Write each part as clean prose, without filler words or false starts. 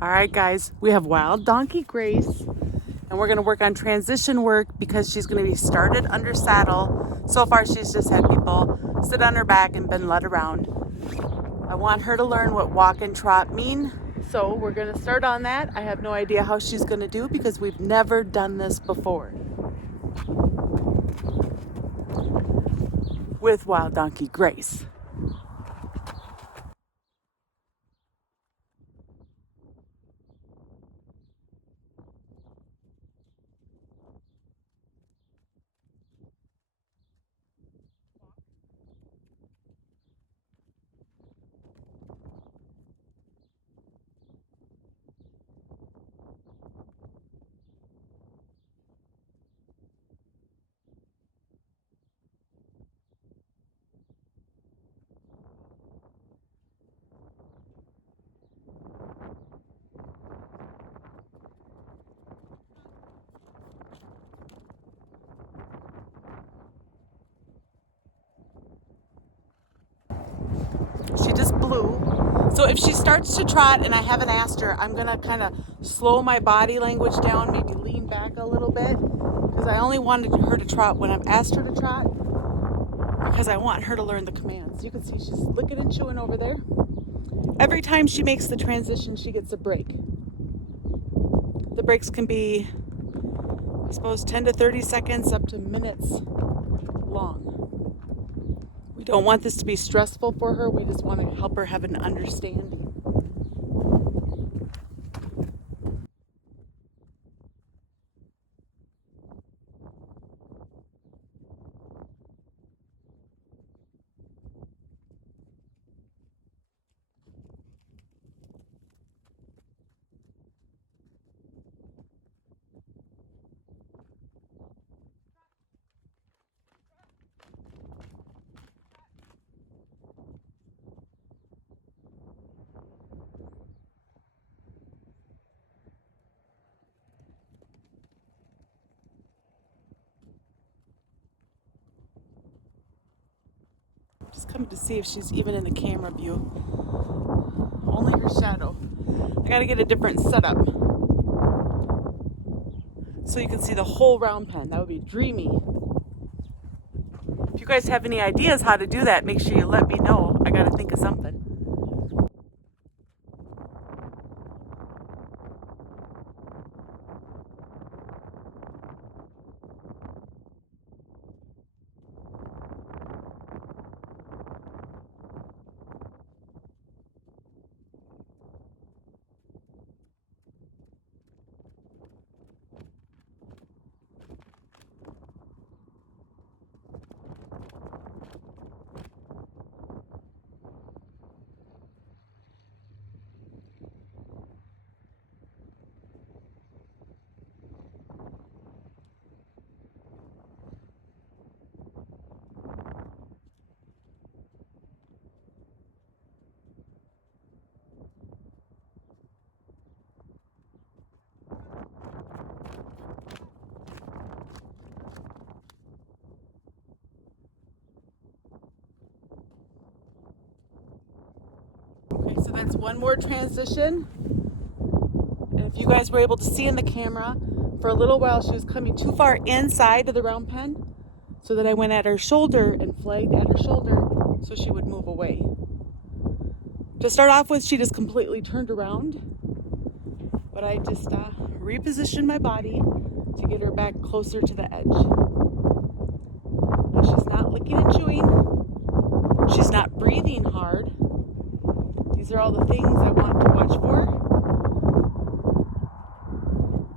All right, guys, we have wild donkey Grace, and we're going to work on transition work because she's going to be started under saddle. So far, she's just had people sit on her back and been led around. I want her to learn what walk and trot mean. So we're going to start on that. I have no idea how she's going to do because we've never done this before with wild donkey Grace. She just blew. So if she starts to trot and I haven't asked her, I'm gonna kind of slow my body language down, maybe lean back a little bit, because I only wanted her to trot when I've asked her to trot, because I want her to learn the commands. You can see she's licking and chewing over there. Every time she makes the transition, she gets a break. The breaks can be, I suppose, 10 to 30 seconds up to minutes long. We don't want this to be stressful for her. We just want to help her have an understanding. Just coming to see if she's even in the camera view. Only her shadow. I gotta get a different setup so you can see the whole round pen. That would be dreamy. If you guys have any ideas how to do that, make sure you let me know. I gotta think of something. Okay, so that's one more transition. And if you guys were able to see in the camera, for a little while she was coming too far inside of the round pen, so that I went at her shoulder and flagged at her shoulder so she would move away. To start off with, she just completely turned around, but I just repositioned my body to get her back closer to the edge. Now she's not licking and chewing. She's not breathing hard. These are all the things I want to watch for.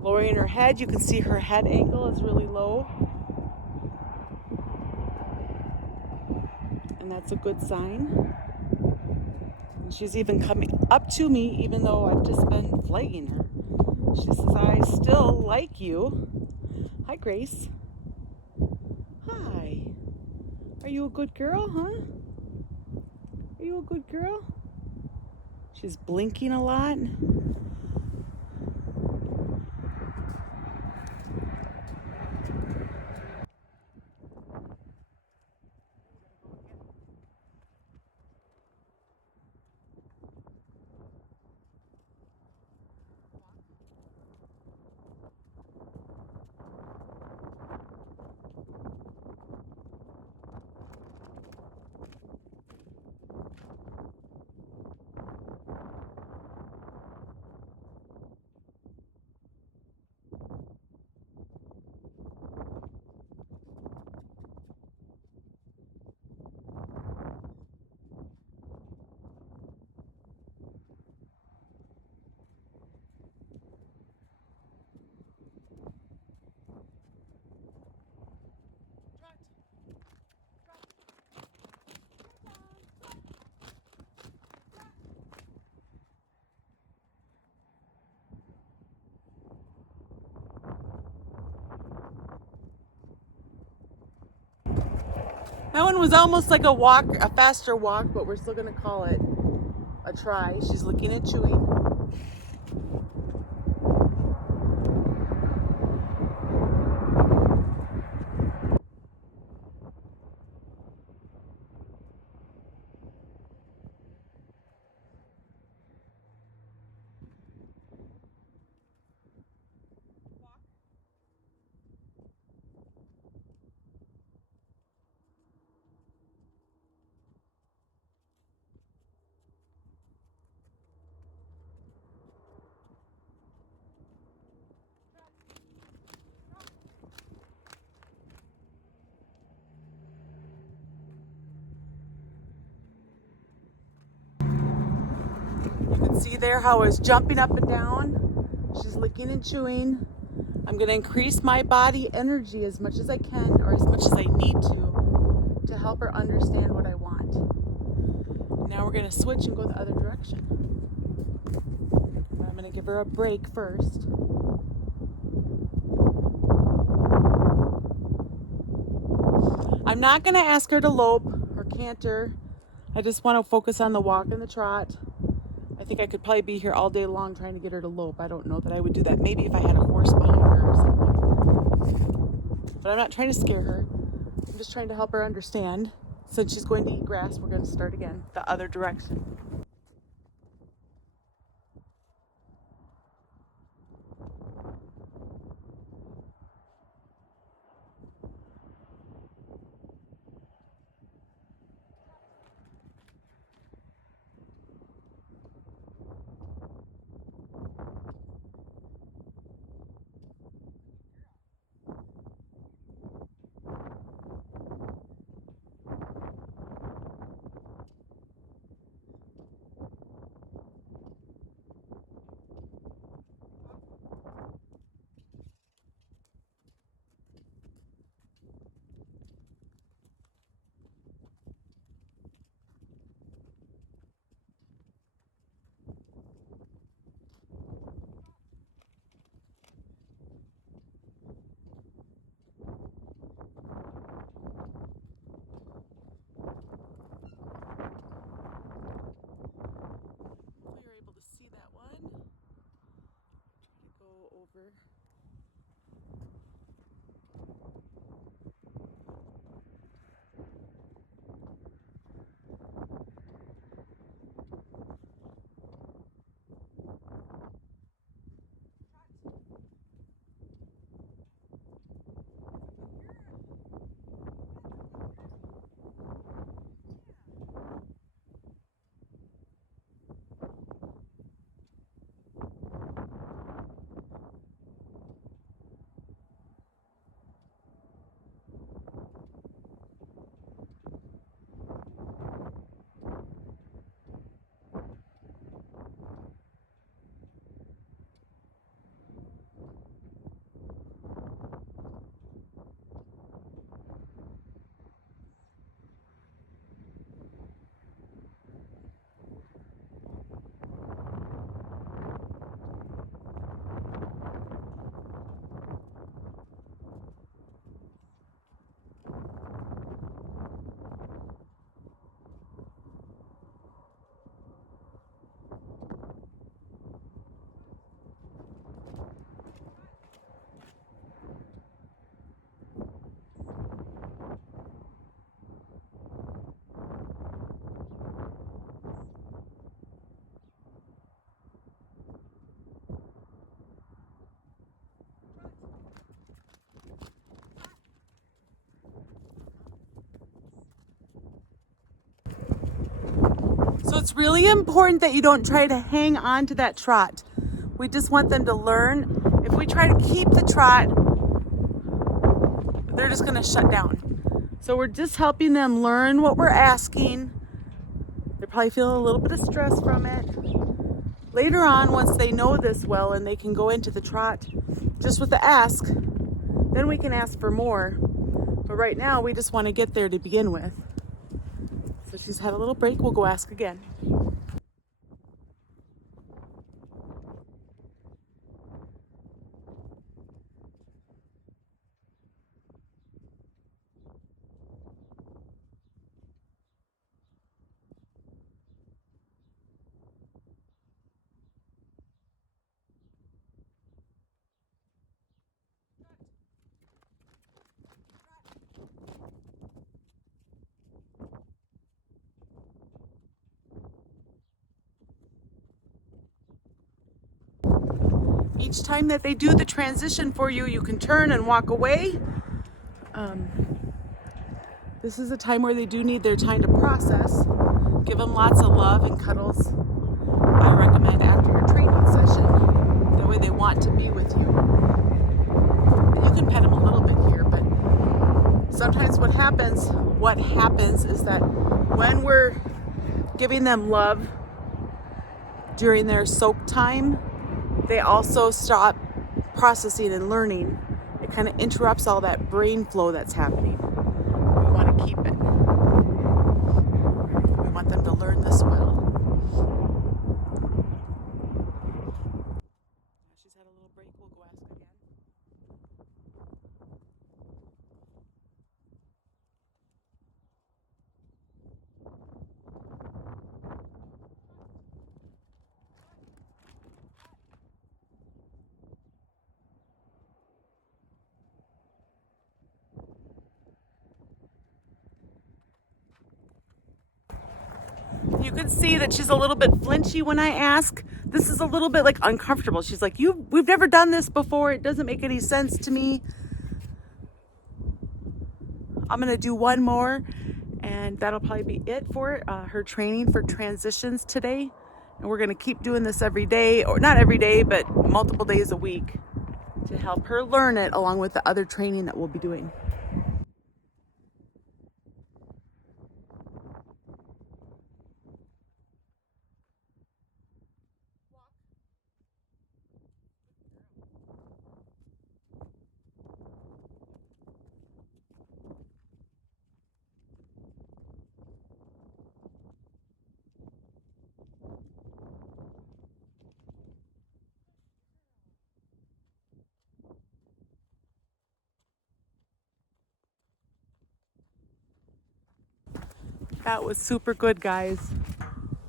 Lowering her head, you can see her head angle is really low. And that's a good sign. And she's even coming up to me even though I've just been flagging her. She says, I still like you. Hi, Grace. Hi. Are you a good girl, huh? Are you a good girl? She's blinking a lot. That one was almost like a walk, a faster walk, but we're still gonna call it a try. She's licking and chewing. See there how it's jumping up and down? She's licking and chewing. I'm gonna increase my body energy as much as I can, or as much as I need to help her understand what I want. Now we're gonna switch and go the other direction. I'm gonna give her a break first. I'm not gonna ask her to lope or canter. I just want to focus on the walk and the trot. I think I could probably be here all day long trying to get her to lope. I don't know that I would do that. Maybe if I had a horse behind her or something. But I'm not trying to scare her. I'm just trying to help her understand. Since she's going to eat grass, we're going to start again, the other direction. Over. So it's really important that you don't try to hang on to that trot. We just want them to learn. If we try to keep the trot, they're just going to shut down. So we're just helping them learn what we're asking. They're probably feeling a little bit of stress from it. Later on, once they know this well and they can go into the trot just with the ask, then we can ask for more. But right now, we just want to get there to begin with. So she's had a little break. We'll go ask again. Each time that they do the transition for you, you can turn and walk away. This is a time where they do need their time to process. Give them lots of love and cuddles. I recommend after your training session. That way they want to be with you. And you can pet them a little bit here, but sometimes what happens is that when we're giving them love during their soak time, they also stop processing and learning. It kind of interrupts all that brain flow that's happening. We want to keep it. We want them to learn this well. She's had a little break. We'll go ask again. You can see that she's a little bit flinchy when I ask. This is a little bit like uncomfortable. She's like, we've never done this before. It doesn't make any sense to me. I'm gonna do one more and that'll probably be it for her training for transitions today. And we're gonna keep doing this every day, or not every day, but multiple days a week to help her learn it along with the other training that we'll be doing. That was super good, guys.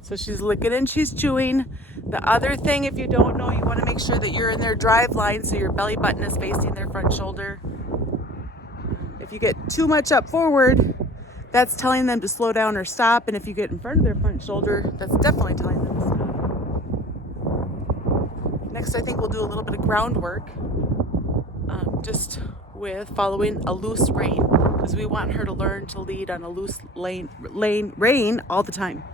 So she's licking and she's chewing. The other thing, if you don't know, you want to make sure that you're in their drive line so your belly button is facing their front shoulder. If you get too much up forward, that's telling them to slow down or stop. And if you get in front of their front shoulder, that's definitely telling them to stop. Next, I think we'll do a little bit of groundwork, just with following a loose rein, because we want her to learn to lead on a loose rein all the time.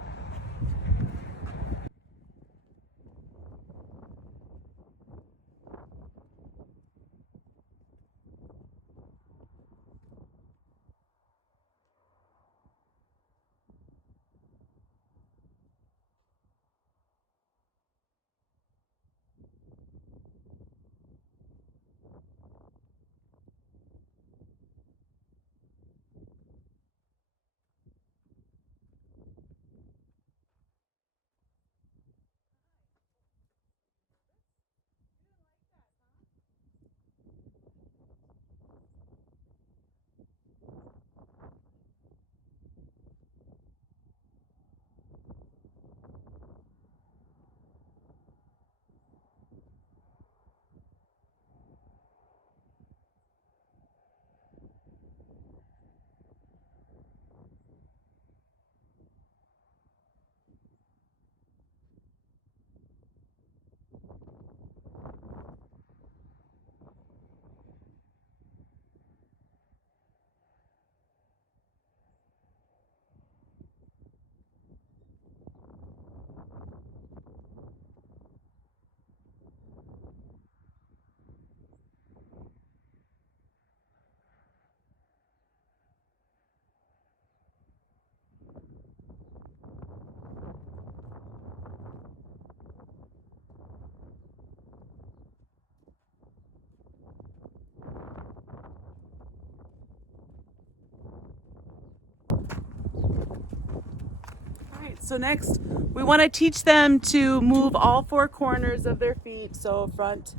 So next, we want to teach them to move all four corners of their feet. So front,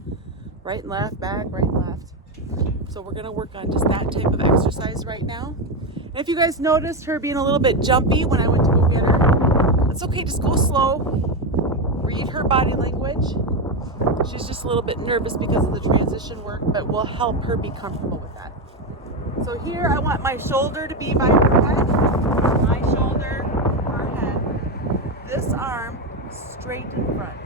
right and left, back, right and left. So we're going to work on just that type of exercise right now. And if you guys noticed her being a little bit jumpy when I went to go get her, it's okay, just go slow. Read her body language. She's just a little bit nervous because of the transition work, but we'll help her be comfortable with that. So here I want my shoulder to be by her head, my shoulder, her head, this arm straight in front.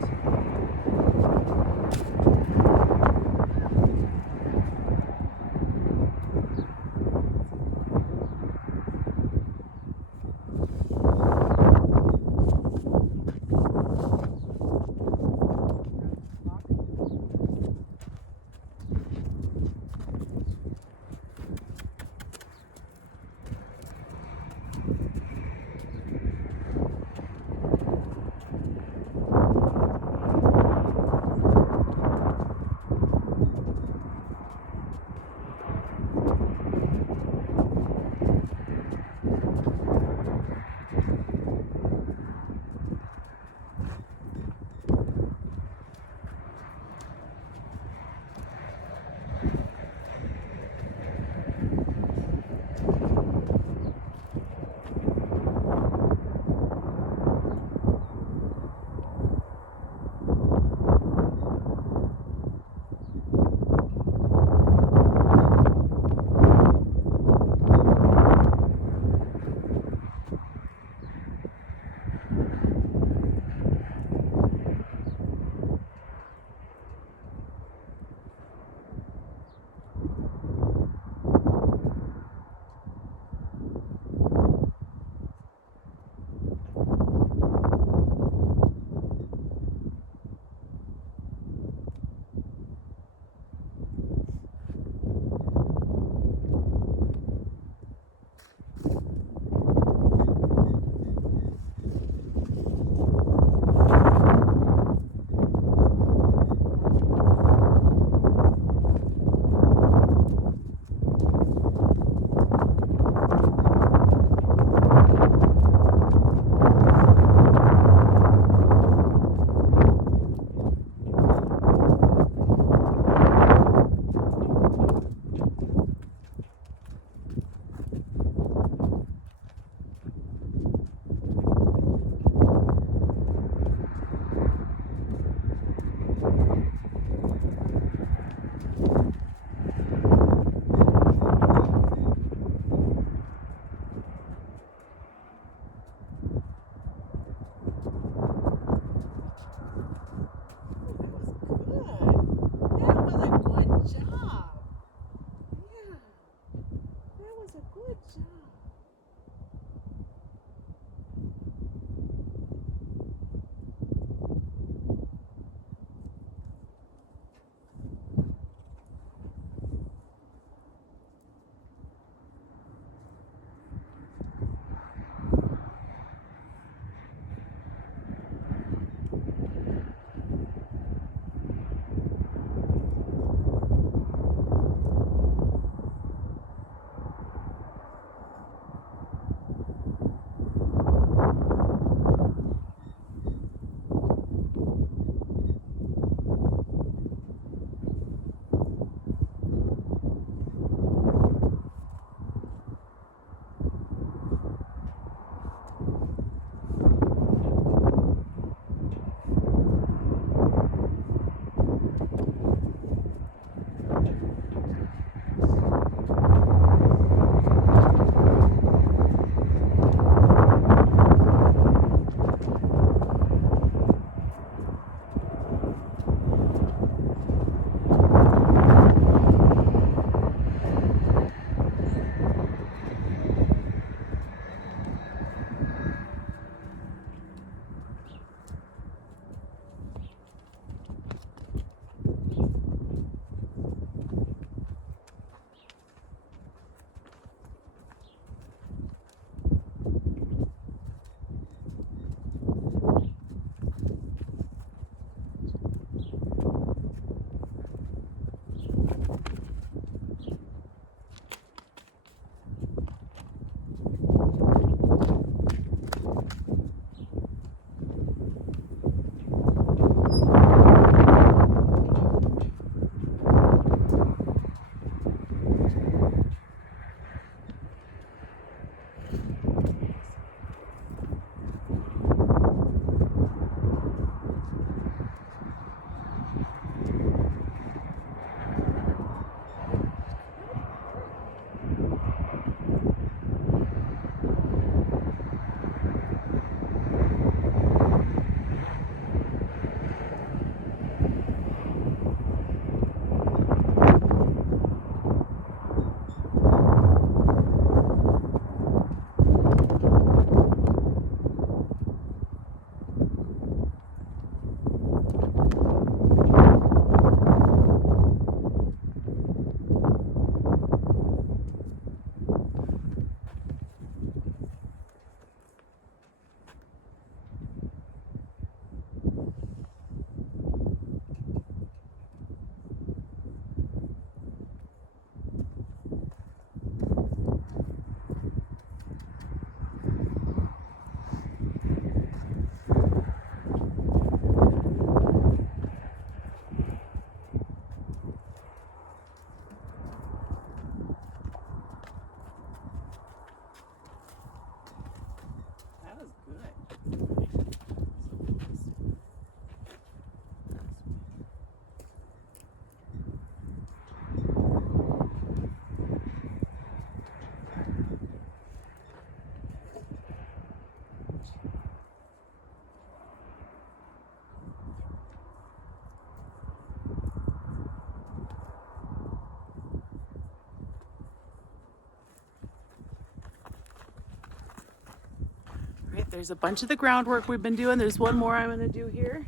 There's a bunch of the groundwork we've been doing. There's one more I'm going to do here.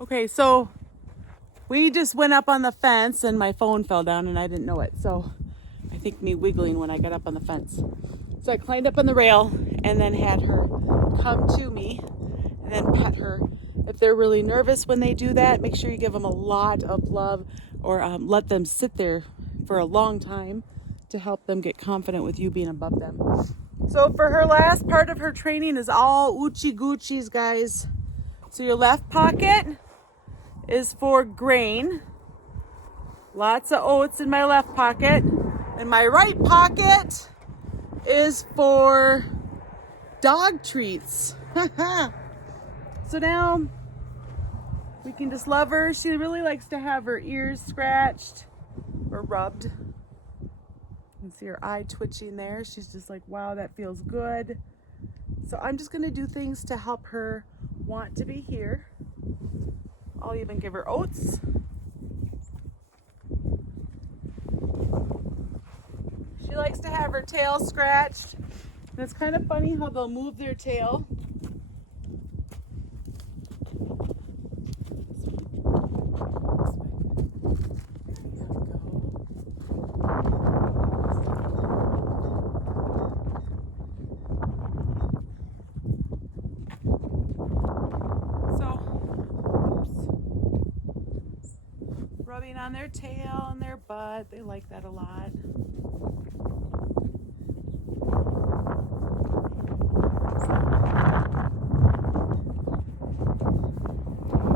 Okay, so we just went up on the fence and my phone fell down and I didn't know it. So I think me wiggling when I got up on the fence. So I climbed up on the rail and then had her come to me and then pet her. If they're really nervous when they do that, make sure you give them a lot of love or let them sit there for a long time to help them get confident with you being above them. So for her last part of her training is all Oochie Goochies, guys. So your left pocket is for grain. Lots of oats in my left pocket. And my right pocket is for dog treats. So now we can just love her. She really likes to have her ears scratched or rubbed. You can see her eye twitching there. She's just like, wow, that feels good. So I'm just gonna do things to help her want to be here. I'll even give her oats. She likes to have her tail scratched. And it's kind of funny how they'll move their tail. Rubbing on their tail and their butt. They like that a lot.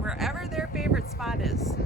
Wherever their favorite spot is.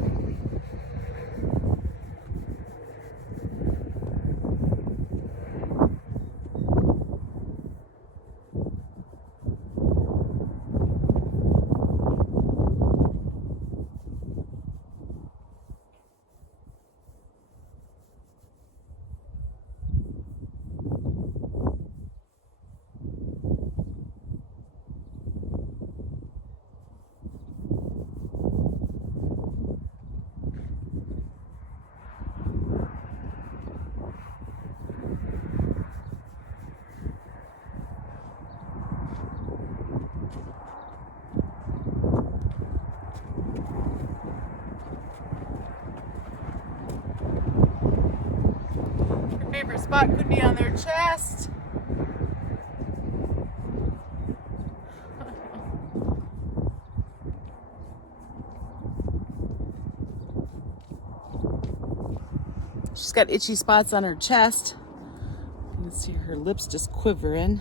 Favorite spot could be on their chest. She's got itchy spots on her chest. You can see her lips just quivering.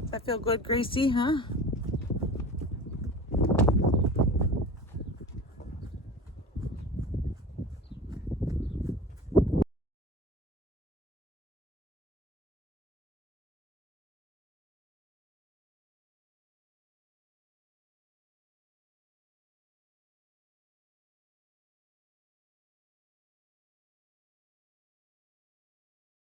Does that feel good, Gracie, huh?